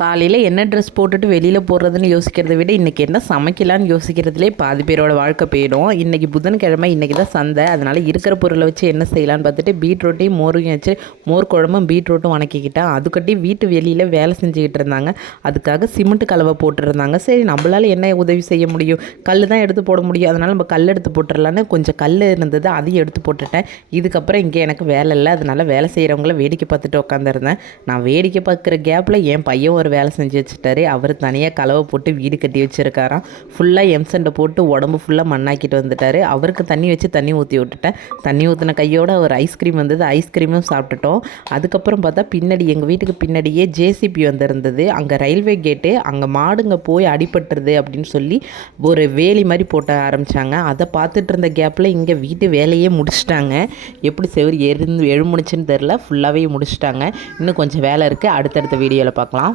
காலையில் என்ன ட்ரெஸ் போட்டுட்டு வெளியில் போடுறதுன்னு யோசிக்கிறத விட இன்றைக்கி என்ன சமைக்கலான்னு யோசிக்கிறதுலே பாதி பேரோட வாழ்க்கை போயிடும். இன்றைக்கி புதன்கிழமை, இன்றைக்கி தான் சந்தை. அதனால் இருக்கிற பொருளை வச்சு என்ன செய்யலான்னு பார்த்துட்டு பீட்ரூட்டையும் மோரையும் வச்சு மோர் குழம்பும் பீட்ரூட்டும் வணக்கிக்கிட்டேன். அதுக்கட்டி வீட்டு வெளியில் வேலை செஞ்சுக்கிட்டு இருந்தாங்க. அதுக்காக சிமெண்ட் கலவை போட்டுருந்தாங்க. சரி, நம்மளால் என்ன உதவி செய்ய முடியும், கல் தான் எடுத்து போட முடியும். அதனால் நம்ம கல் எடுத்து போட்டுடலான்னு கொஞ்சம் கல் இருந்தது, அதையும் எடுத்து போட்டுட்டேன். இதுக்கப்புறம் இங்கே எனக்கு வேலை இல்லை. அதனால் வேலை செய்கிறவங்கள வேடிக்கை பார்த்துட்டு உட்காந்துருந்தேன். நான் வேடிக்கை பார்க்குற கேப்பில் என் பையன் வேலை செஞ்சு வச்சுட்டாரு. அவர் தனியாக கலவை போட்டு வீடு கட்டி வச்சுருக்காராம். ஃபுல்லாக எம்சண்டை போட்டு உடம்பு ஃபுல்லாக மண்ணாக்கிட்டு வந்துட்டார். அவருக்கு தண்ணி வச்சு தண்ணி ஊற்றி விட்டுட்டேன். தண்ணி ஊற்றின கையோடு ஒரு ஐஸ்கிரீம் வந்தது, ஐஸ்கிரீமும் சாப்பிட்டுட்டோம். அதுக்கப்புறம் பார்த்தா பின்னாடி எங்கள் வீட்டுக்கு பின்னாடியே ஜேசிபி வந்திருந்தது. அங்கே ரயில்வே கேட்டு, அங்கே மாடுங்க போய் அடிபட்டுருது அப்படின்னு சொல்லி ஒரு வேலி மாதிரி போட்ட ஆரம்பித்தாங்க. அதை பார்த்துட்டு இருந்த கேப்பில் இங்கே வீட்டு வேலையே முடிச்சிட்டாங்க. எப்படி செவரு எழுமுடிச்சுன்னு தெரில, ஃபுல்லாகவே முடிச்சிட்டாங்க. இன்னும் கொஞ்சம் வேலை இருக்குது. அடுத்தடுத்த வீடியோவில் பார்க்கலாம்.